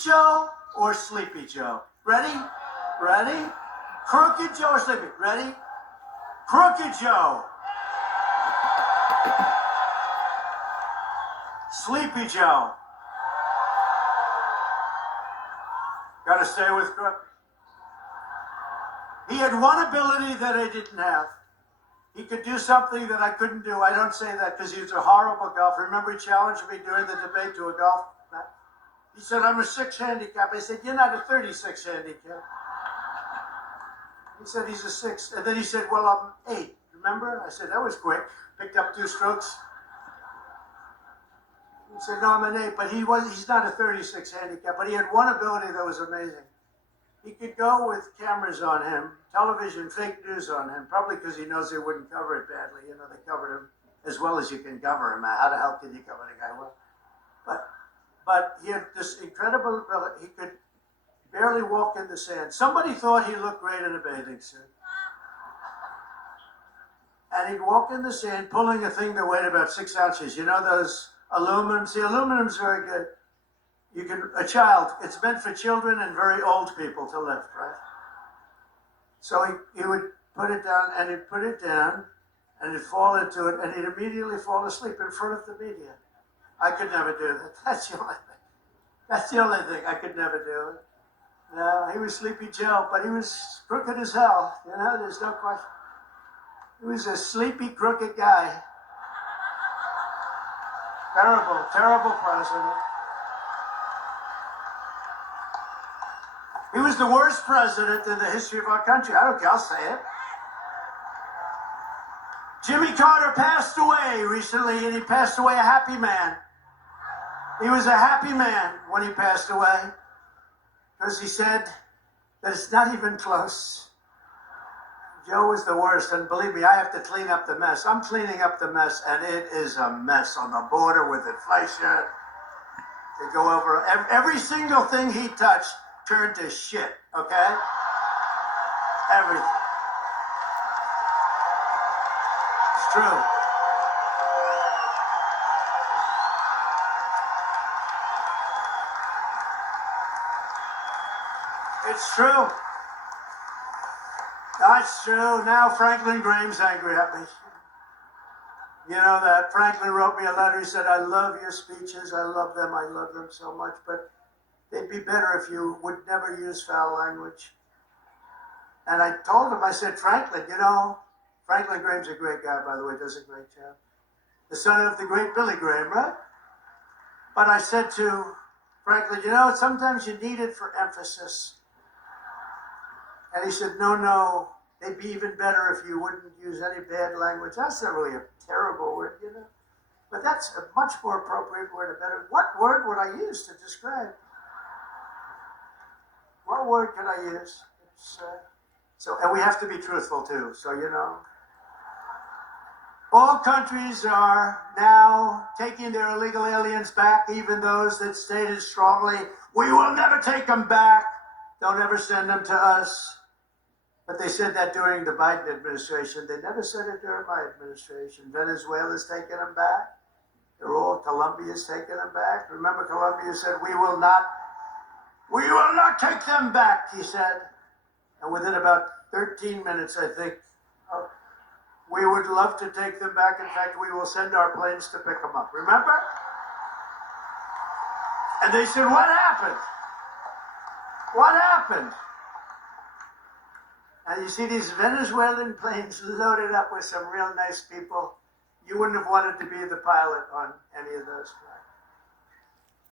Joe or Sleepy Joe? Ready? Ready? Crooked Joe or Sleepy? Ready? Crooked Joe. Sleepy Joe. Got to stay with Crooked. He had one ability that I didn't have. He could do something that I couldn't do. I don't say that because he was a horrible golfer. Remember, he challenged me during the debate to a golf match. He said, I'm a 6 handicap. I said, you're not a 36 handicap. He said, he's a 6. And then he said, well, I'm 8. Remember? I said, that was quick. Picked up 2 strokes. He said, no, I'm an 8. But he's not a 36 handicap. But he had one ability that was amazing. He could go with cameras on him, television, fake news on him, probably because he knows they wouldn't cover it badly. You know, they covered him as well as you can cover him. How the hell can you cover the guy well? But he had this incredible ability. He could barely walk in the sand. Somebody thought he looked great in a bathing suit. And he'd walk in the sand pulling a thing that weighed about 6 ounces. You know those aluminums? The aluminum's very good. You can, it's meant for children and very old people to lift, right? So he would put it down, and he'd put it down, and he'd fall into it, and he'd immediately fall asleep in front of the media. I could never do that. That's the only thing. That's the only thing. I could never do it. No, he was Sleepy Joe, but he was crooked as hell. You know, there's no question. He was a sleepy, crooked guy. Terrible, terrible president. He was the worst president in the history of our country. I don't care, I'll say it. Jimmy Carter passed away recently, and he passed away a happy man. He was a happy man when he passed away, because he said that it's not even close. Joe was the worst, and believe me, I have to clean up the mess. I'm cleaning up the mess, and it is a mess on the border with inflation. They go over every single thing he touched. Turned to shit, okay? Everything. It's true. It's true. That's true. Now Franklin Graham's angry at me. You know that. Franklin wrote me a letter. He said, I love your speeches. I love them so much, but they'd be better if you would never use foul language. And I told him, I said, Franklin, you know, Franklin Graham's a great guy, by the way, does a great job. The son of the great Billy Graham, right? But I said to Franklin, you know, sometimes you need it for emphasis. And he said, no, they'd be even better if you wouldn't use any bad language. That's not really a terrible word, you know. But that's a much more appropriate word, a better. What word would I use to describe? What word can I use? And we have to be truthful too. So, you know, all countries are now taking their illegal aliens back, even those that stated strongly, we will never take them back. Don't ever send them to us. But they said that during the Biden administration. They never said it during my administration. Venezuela's taking them back. Colombia's taking them back. Remember, Colombia said, we will not take them back, he said. And within about 13 minutes, I think, we would love to take them back. In fact, we will send our planes to pick them up. Remember? And they said, what happened? What happened? And you see these Venezuelan planes loaded up with some real nice people. You wouldn't have wanted to be the pilot on any of those flights.